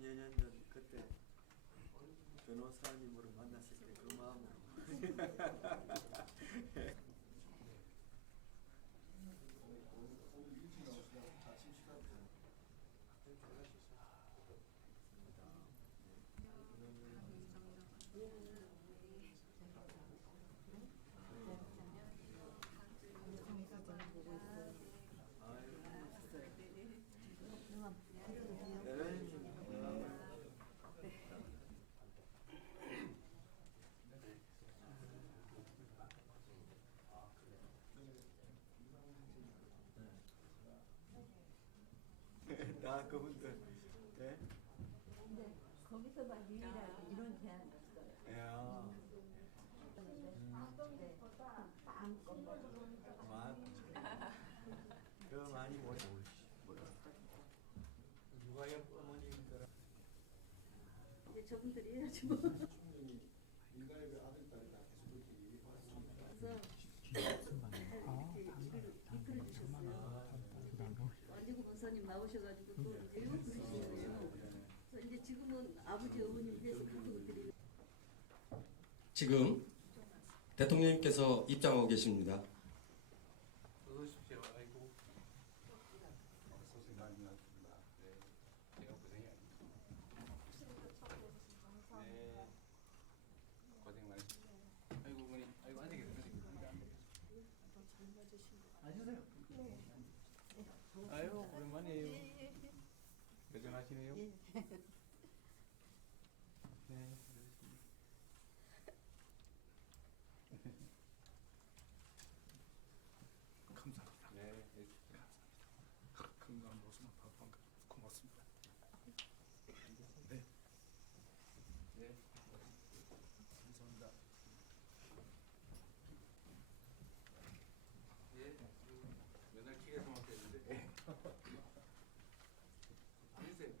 10여 년 전 그때 변호사님으로 만났을 때 그 마음으로 다 그분들 네? 근데 거기서만 유일하게 이런 제안이 있어요. 야. 그 많이 모르 누가 옆 어머님들 이제 저분들이 해야지 뭐. 민간협의 아들 딸이 다 계속 그렇게 얘기해왔습니다. 그래서 이끌어 주셨어요. 완지구 권사님 나오셔가지고 또 이제 이거 그러시는 거예요. 그래서 이제 지금은 아버지 어머님 위해서 그렇게 드리는. 지금 대통령님께서 입장하고 계십니다. 어서 오십시오. 아이고. 소식 많이 났습니다. 네. 제가 고생이 아닙니다. 네. 고생 많으십시오. 아이고 어머니. 아이고 앉아 계세요. 앉으세요. 아유 오랜만이에요. 여전하시네요. 네. 감사합니다. 네. 건강한 모습만 봐서 고맙습니다. 네, 네. 감사합니다. 예. 맨날 길에서만 뵀는데. 앉으세요.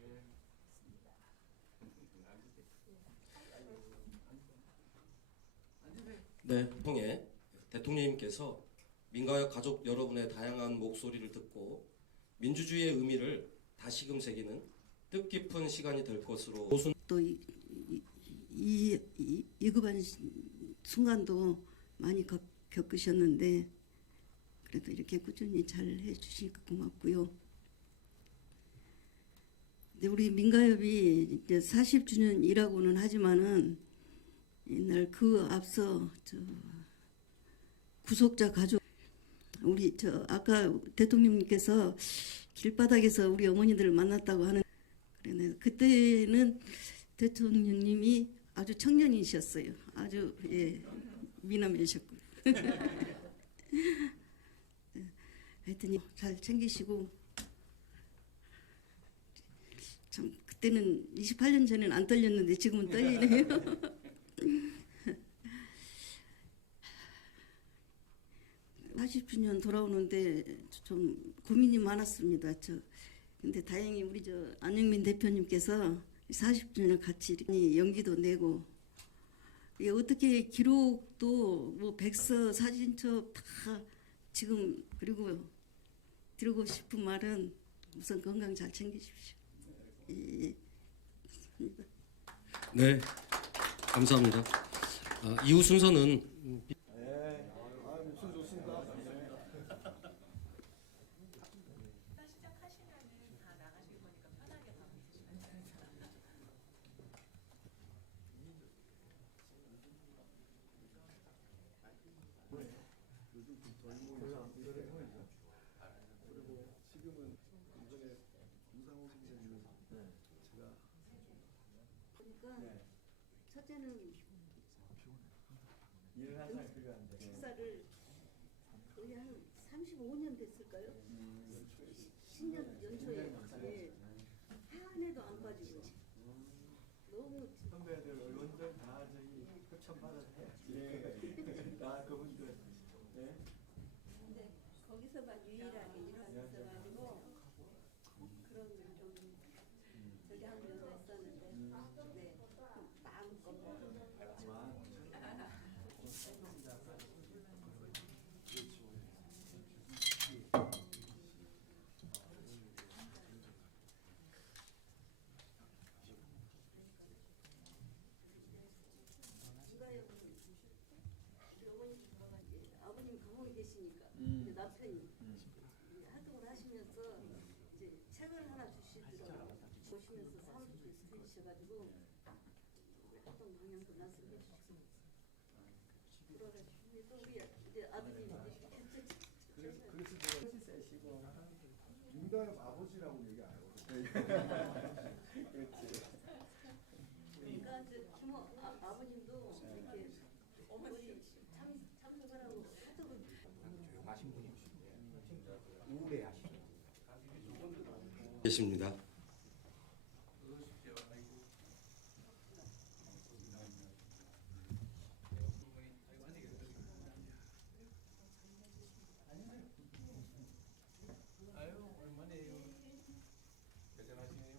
네. 앉으십시오. 네. 앉으세요. 네, 통해 대통령님께서 민가협 가족 여러분의 다양한 목소리를 듣고 민주주의의 의미를 다시금 새기는 뜻깊은 시간이 될 것으로 또 위급한 순간도 많이 겪으셨는데 그래도 이렇게 꾸준히 잘 해주시니까 고맙고요. 근데 우리 민가협이 이제 40주년이라고는 하지만은 옛날 그 앞서 구속자 가족 우리 아까 대통령님께서 길바닥에서 우리 어머니들을 만났다고 하는 그러네. 그때는 대통령님이 아주 청년이셨어요. 아주 미남이셨고. 하여튼 잘 챙기시고 참 그때는 28년 전에는 안 떨렸는데 지금은 떨리네요. 40주년 돌아오는데 좀 고민이 많았습니다. 근데 다행히 우리 안영민 대표님께서 40주년을 같이 연기도 내고 어떻게 기록도 뭐 백서 사진첩 다 지금 그리고 드리고 싶은 말은 우선 건강 잘 챙기십시오. 예. 네, 감사합니다. 이후 순서는 네, 목소리 좋습니다. 일단 시작하시면은 다 나가실 거니까 편하게 밥 드시면 돼요. 요즘 좀덜 모이죠. 그리고 지금은 이번에 유상호 선생님은 제가 그러니까 첫째는 일을 하셔야 필요한데 식사를 거의 한 35년 됐을까요? 10년 연초에 한 해도 안 빠지고 너무 선배들 의원들 다 저기 협찬 받아서 해야지. 다 그분들 네? 근데 거기서만 유일하게 이런 있어가지고 그런 좀 저기 한 면도 있었는데 네 마음껏 만 이제 남편이 이제 활동을 하시면서 이제 책을 하나 주시더라고요. 보시면서 삶을 주셔가지고 활동 방향도 말씀해 주시고 그러가지고 또 우리 이제 아들이 이제 그래서 제가 세시고 민가협 아버지라고 얘기 안 하거든요. 그렇지. 그러니까 이제 부모 아버님도 이렇게 어머니 참석하라고 하더라고요. 조용하신 분이시죠. 우울해하시죠. 계십니다. 어서오십시오. 아이고. 아유, 오랜만이에요. 여전하시네요.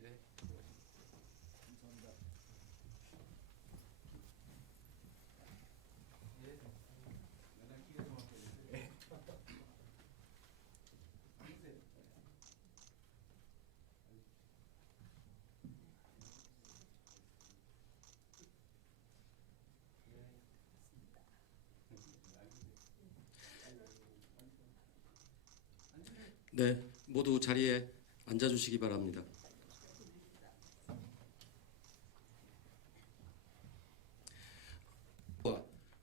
네, 네, 감사합니다. 예. 맨날 기계에서 맡겼는데. 앉으세요. 네, 모두 자리에 앉아주시기 바랍니다.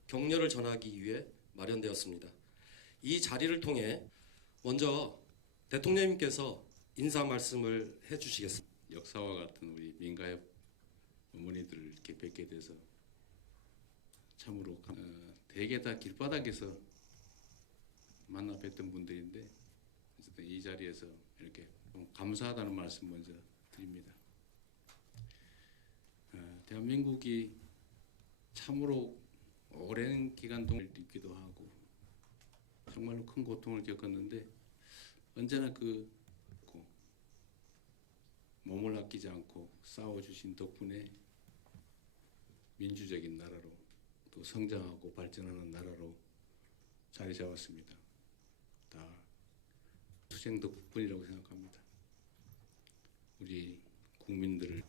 격려를 전하기 위해 마련되었습니다. 이 자리를 통해 먼저 대통령님께서 인사 말씀을 해주시겠습니다. 역사와 같은 우리 민가협 어머니들을 이렇게 뵙게 돼서 참으로 대개 다 길바닥에서 만나 뵀던 분들인데 어쨌든 이 자리에서 이렇게 감사하다는 말씀 먼저 드립니다. 대한민국이 참으로 오랜 기간 동안 있기도 하고 정말로 큰 고통을 겪었는데 언제나 몸을 아끼지 않고 싸워주신 덕분에 민주적인 나라로 또 성장하고 발전하는 나라로 자리 잡았습니다. 다 투쟁 덕분이라고 생각합니다. 우리 국민들을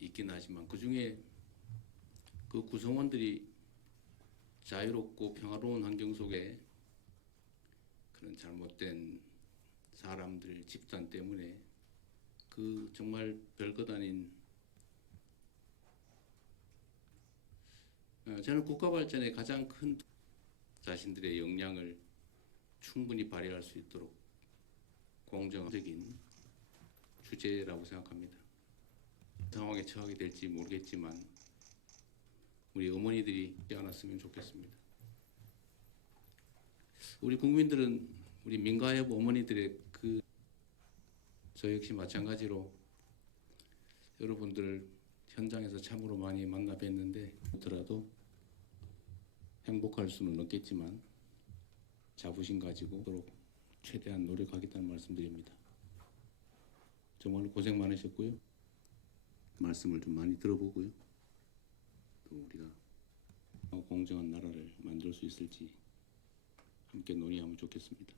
있긴 하지만 그 중에 그 구성원들이 자유롭고 평화로운 환경 속에 그런 잘못된 사람들, 집단 때문에 그 정말 별것 아닌 저는 국가 발전에 가장 큰 자신들의 역량을 충분히 발휘할 수 있도록 공정적인 주제라고 생각합니다. 상황에 처하게 될지 모르겠지만 우리 어머니들이 있지 않았으면 좋겠습니다. 우리 국민들은 우리 민가협 어머니들의 저 역시 마찬가지로 여러분들 현장에서 참으로 많이 만나 뵀는데 더라도 행복할 수는 없겠지만 자부심 가지고 최대한 노력하겠다는 말씀드립니다. 정말 고생 많으셨고요. 말씀을 좀 많이 들어보고요. 또 우리가 공정한 나라를 만들 수 있을지 함께 논의하면 좋겠습니다.